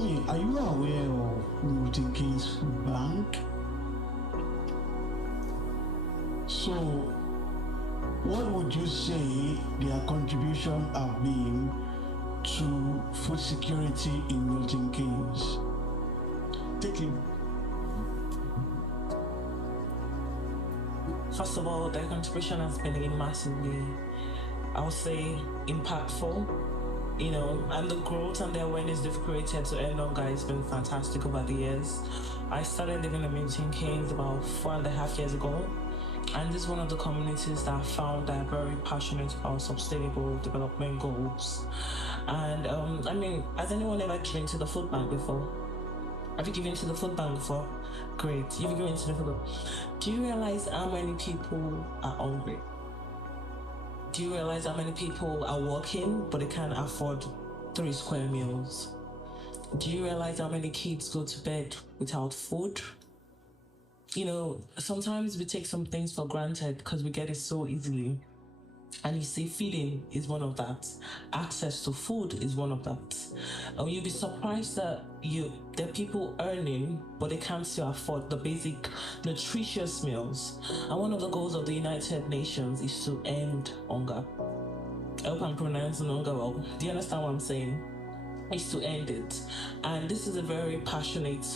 Mommy, are you aware of Melton Keynes Bank? So, what would you say their contribution have been to food security in Melton Keynes? Take it. First of all, their contribution has been massively, I would say, impactful. And the growth and the awareness they've created to end hunger has been fantastic over the years. I started living in Melton Keynes about 4.5 years ago, and this is one of the communities that I found that are very passionate about sustainable development goals. And has anyone ever given to the food bank before? Have you given to the food bank before? Great, you've given to the food bank. Do you realize how many people are hungry? Do you realize how many people are working but they can't afford 3 square meals? Do you realize how many kids go to bed without food? Sometimes we take some things for granted because we get it so easily. And you see, feeding is one of that. Access to food is one of that. You'll be surprised that there are people earning, but they can't still afford the basic nutritious meals. And one of the goals of the United Nations is to end hunger. I hope I'm pronouncing hunger well. Do you understand what I'm saying? Is to end it. And this is a very passionate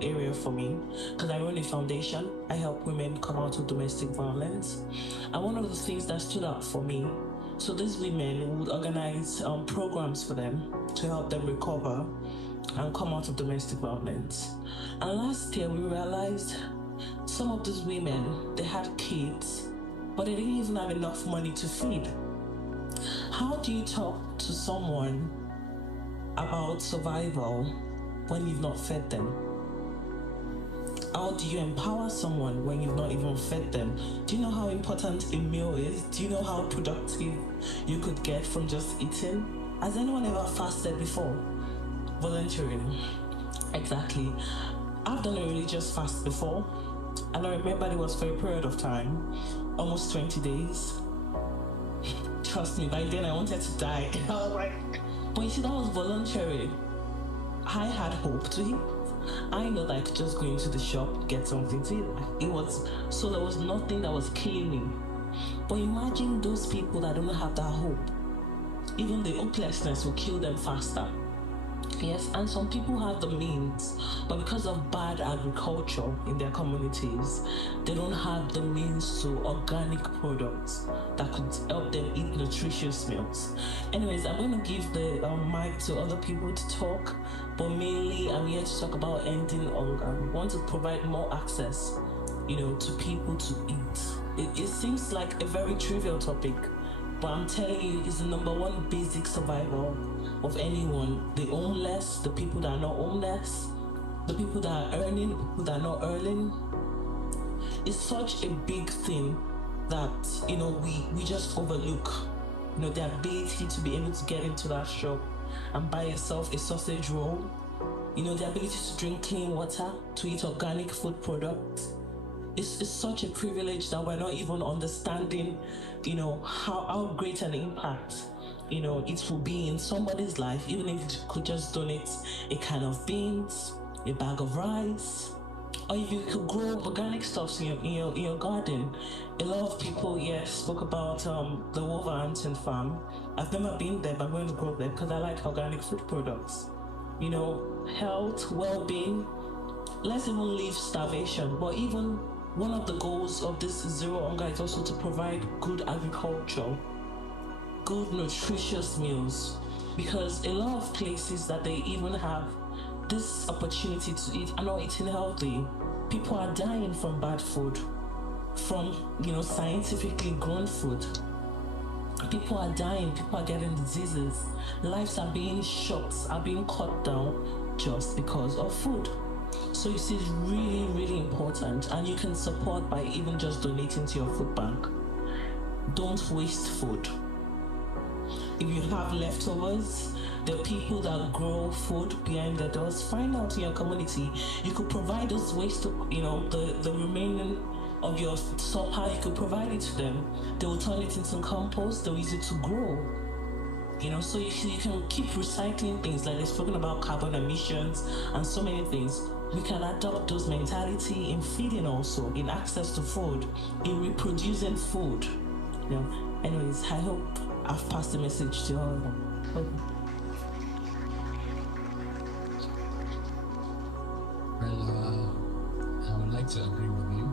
area for me because I run a foundation. I help women come out of domestic violence. And one of the things that stood out for me, so these women would organize programs for them to help them recover and come out of domestic violence. And last year we realized some of these women, they had kids, but they didn't even have enough money to feed. How do you talk to someone about survival when you've not fed them? How do you empower someone when you've not even fed them? Do you know how important a meal is? Do you know how productive you could get from just eating? Has anyone ever fasted before? Volunteering. Exactly. I've done a religious fast before, and I remember it was for a period of time, almost 20 days. Trust me, by then I wanted to die. I was like, but you see, that was voluntary. I had hope to eat. I know that I could just go into the shop, get something to eat. So there was nothing that was killing me. But imagine those people that don't have that hope. Even the hopelessness will kill them faster. Yes, and some people have the means, but because of bad agriculture in their communities, they don't have the means to organic products that could help them eat nutritious meals. Anyways, I'm going to give the mic to other people to talk, but mainly I'm here to talk about ending hunger. We want to provide more access, to people to eat. It seems like a very trivial topic, but I'm telling you, it's the number one basic survival of anyone. The homeless, the people that are not homeless, the people that are earning, the people that are not earning. It's such a big thing that, we just overlook. The ability to be able to get into that shop and buy yourself a sausage roll. The ability to drink clean water, to eat organic food products. It's such a privilege that we're not even understanding, how great an impact, it will be in somebody's life, even if you could just donate a can of beans, a bag of rice, or if you could grow organic stuff in your garden. A lot of people, spoke about the Wolverhampton farm. I've never been there, but I'm going to go there because I like organic food products. Health, well-being. Let's even leave starvation, but even one of the goals of this zero hunger is also to provide good agriculture, good nutritious meals, because a lot of places that they even have this opportunity to eat are not eating healthy. People are dying from bad food, from scientifically grown food. People are dying, people are getting diseases, lives are being shot, are being cut down just because of food. So you see, it's really, really important, and you can support by even just donating to your food bank. Don't waste food. If you have leftovers, there are people that grow food behind their doors. Find out in your community. You could provide those waste to, the remaining of your supper, you could provide it to them. They will turn it into compost, they'll use it to grow. So you can keep recycling things, like they've spoken about carbon emissions and so many things. We can adopt those mentality in feeding, also in access to food, in reproducing food. Anyways, I hope I've passed the message to all of them. Well, I would like to agree with you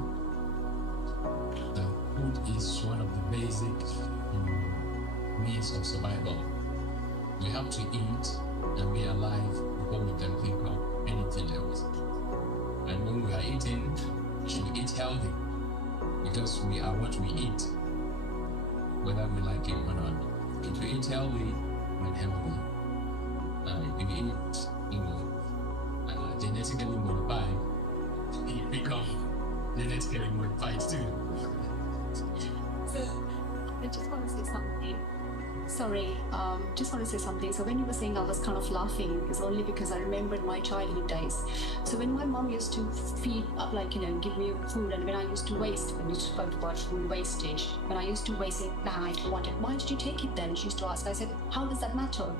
that food is one of the basic means of survival. We have to eat and be alive before we can think of anything else. And when we are eating, we should eat healthy, because we are what we eat, whether we like it or not. If you eat healthy, we're healthy. If you eat, genetically modified, you become genetically modified too. I just want to say something. Sorry, just want to say something. So when you were saying I was kind of laughing, it's only because I remembered my childhood days. So when my mom used to feed up, give me food, and when I used to waste, when you spoke about food wastage, when I used to waste it, I wanted, why did you take it then? She used to ask. I said, how does that matter?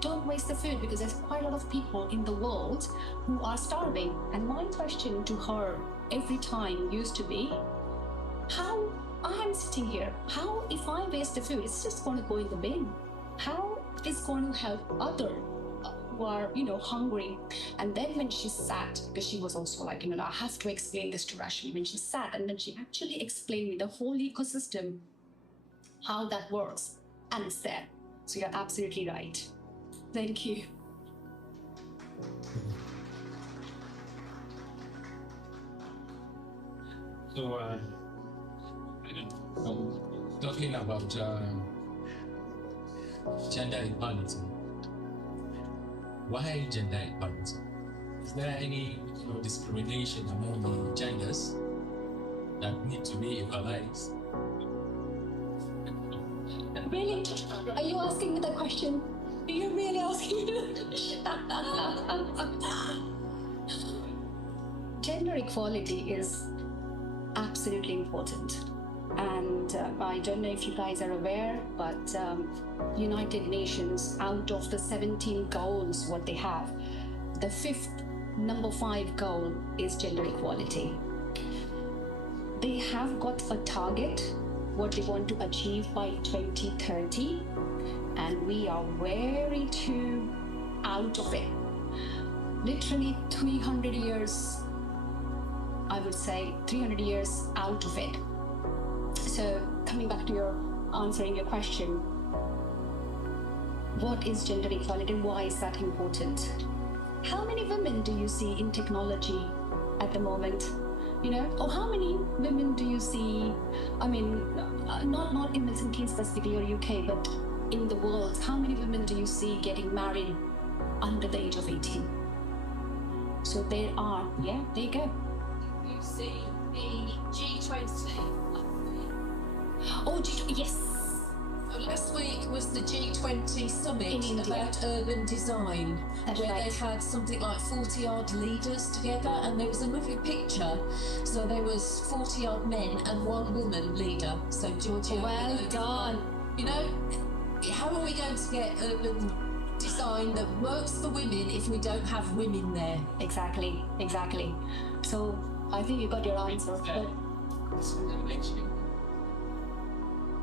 Don't waste the food, because there's quite a lot of people in the world who are starving. And my question to her every time used to be, how I'm sitting here, how if I waste the food, it's just going to go in the bin? How is going to help others who are, hungry? And then when she sat, because she was also I have to explain this to Rashmi, when she sat and then she actually explained me the whole ecosystem, how that works, and it's there. So you're absolutely right. Thank you. So, talking about gender equality. Why gender equality? Is there any discrimination among the genders that need to be equalized? Really? Are you asking me that question? Are you really asking me that? Gender equality is absolutely important. And I don't know if you guys are aware, but United Nations, out of the 17 goals what they have, the number 5 goal is gender equality. They have got a target what they want to achieve by 2030, and we are very too out of it. Literally 300 years, I would say 300 years out of it. So coming back to answering your question, what is gender equality? Why is that important? How many women do you see in technology at the moment? Or how many women do you see? I mean, not in Milton Keynes specifically or UK, but in the world, how many women do you see getting married under the age of 18? So there are, there you go. You see the G20. Oh, yes. Last week was the G20 summit In India. about urban design, That's where right. they had something like 40-odd leaders together, and there was a lovely picture. So there was 40-odd men and 1 woman leader. So Georgia. Well done. How are we going to get urban design that works for women if we don't have women there? Exactly. So I think you got your answer. But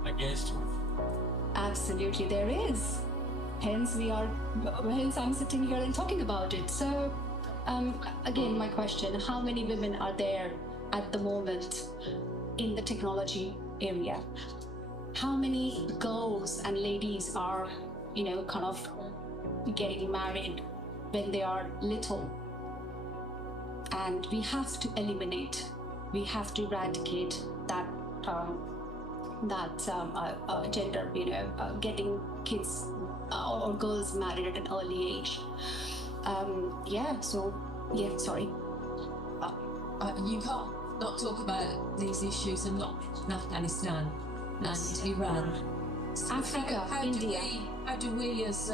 Against absolutely, there is. Hence I'm sitting here and talking about it. So, again, my question: how many women are there at the moment in the technology area? How many girls and ladies are, kind of getting married when they are little? And we have to eliminate, we have to eradicate that gender, getting kids or girls married at an early age. Sorry. You can't not talk about these issues and not Afghanistan and Iran. Africa, how India. How do we as,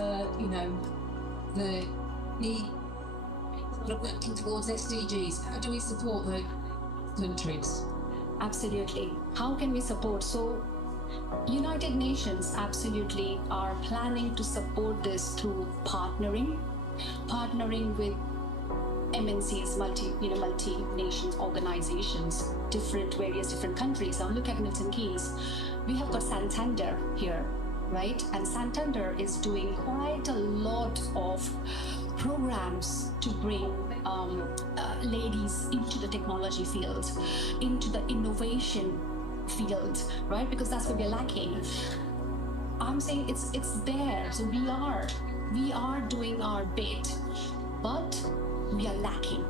working towards SDGs, how do we support the countries? Absolutely. How can we support? So United Nations absolutely are planning to support this through partnering with MNCs, multi-nations organizations, various different countries. Now look at Milton Keynes. We have got Santander here, right? And Santander is doing quite a lot of programs to bring ladies into the technology field, into the innovation field, right? Because that's what we're lacking. I'm saying it's there. So we are doing our bit, but we are lacking.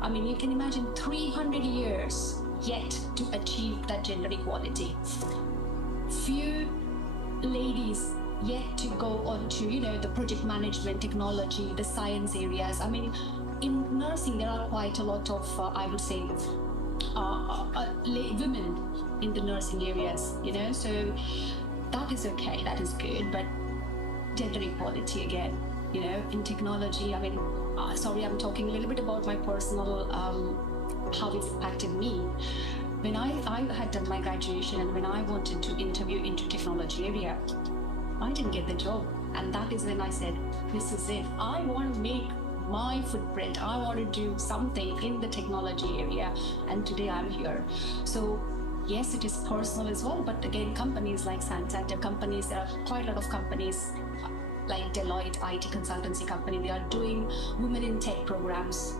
I mean, you can imagine 300 years yet to achieve that gender equality. Few ladies yet to go on to, the project management, technology, the science areas. I mean, in nursing, there are quite a lot of, I would say, women in the nursing areas, so that is okay, that is good, but gender equality again, in technology, I mean, sorry, I'm talking a little bit about my personal, how it's impacted me. When I had done my graduation and when I wanted to interview into technology area, I didn't get the job. And that is when I said, this is it. I want to make my footprint. I want to do something in the technology area. And today I'm here. So yes, it is personal as well. But again, companies like Santander, there are quite a lot of companies like Deloitte, IT consultancy company, they are doing women in tech programs,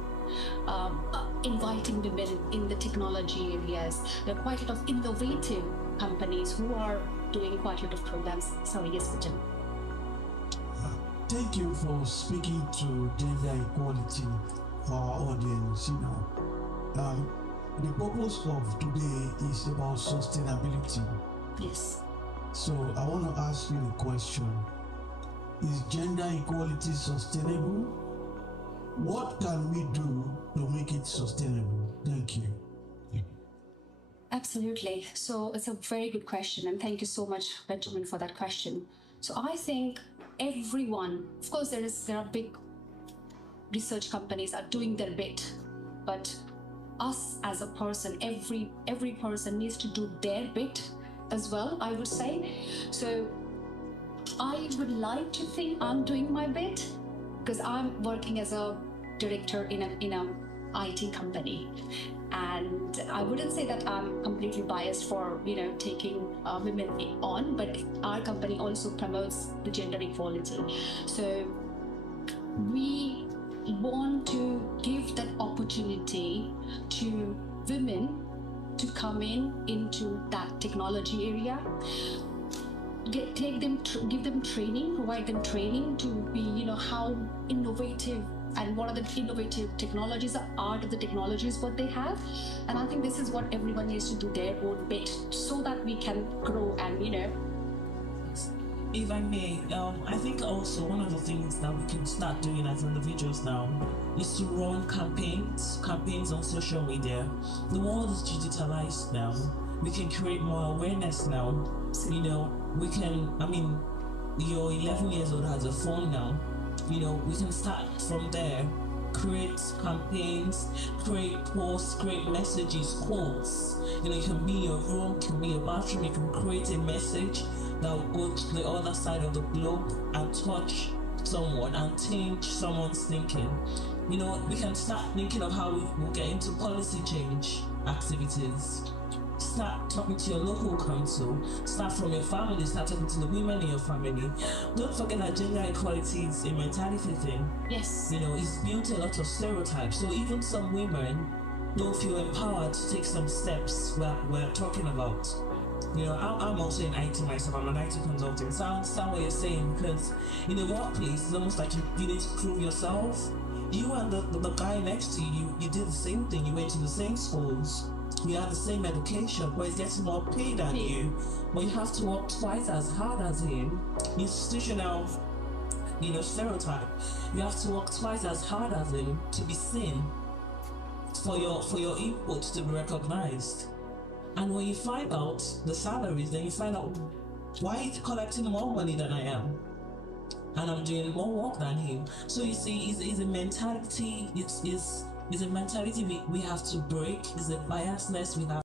inviting women in the technology areas. There are quite a lot of innovative companies who are doing quite a lot of programs. Sorry, yes, Vijay. Thank you for speaking to gender equality for our audience. The purpose of today is about sustainability. Yes. So I want to ask you a question. Is gender equality sustainable? What can we do to make it sustainable? Thank you. Absolutely. So it's a very good question, and thank you so much, Benjamin, for that question. So I think everyone, of course, there are big research companies are doing their bit, but us as a person, every person needs to do their bit as well, I would say. So I would like to think I'm doing my bit because I'm working as a director in a IT company. And I wouldn't say that I'm completely biased for, taking women on, but our company also promotes the gender equality. So we want to give that opportunity to women to come into that technology area, give them training, provide them training to be, how innovative and what are the innovative technologies, the art of the technologies, what they have. And I think this is what everyone needs to do their own bit so that we can grow and, If I may, I think also one of the things that we can start doing as individuals now is to run campaigns on social media. The world is digitalized now. We can create more awareness now. We can, you're 11 years old, has a phone now. We can start from there, create campaigns, create posts, create messages, quotes. You can be in your room, can be in your bathroom, you can create a message that will go to the other side of the globe and touch someone and change someone's thinking. We can start thinking of how we will get into policy change activities. Start talking to your local council, start from your family, start talking to the women in your family. Don't forget that gender equality is a mentality thing. Yes. It's built a lot of stereotypes. So even some women don't feel empowered to take some steps we're talking about. I'm also in IT myself, I'm an IT consultant. So I understand what you're saying, because in the workplace, it's almost like you need to prove yourself. You and the guy next to you did the same thing, you went to the same schools. You have the same education, but he's getting more pay than you. But you have to work twice as hard as him. Institutional, stereotype. You have to work twice as hard as him to be seen, for your input to be recognized. And when you find out the salaries, then you find out why he's collecting more money than I am, and I'm doing more work than him. So you see, it's a mentality. It's a mentality we have to break. It's a biasness we have.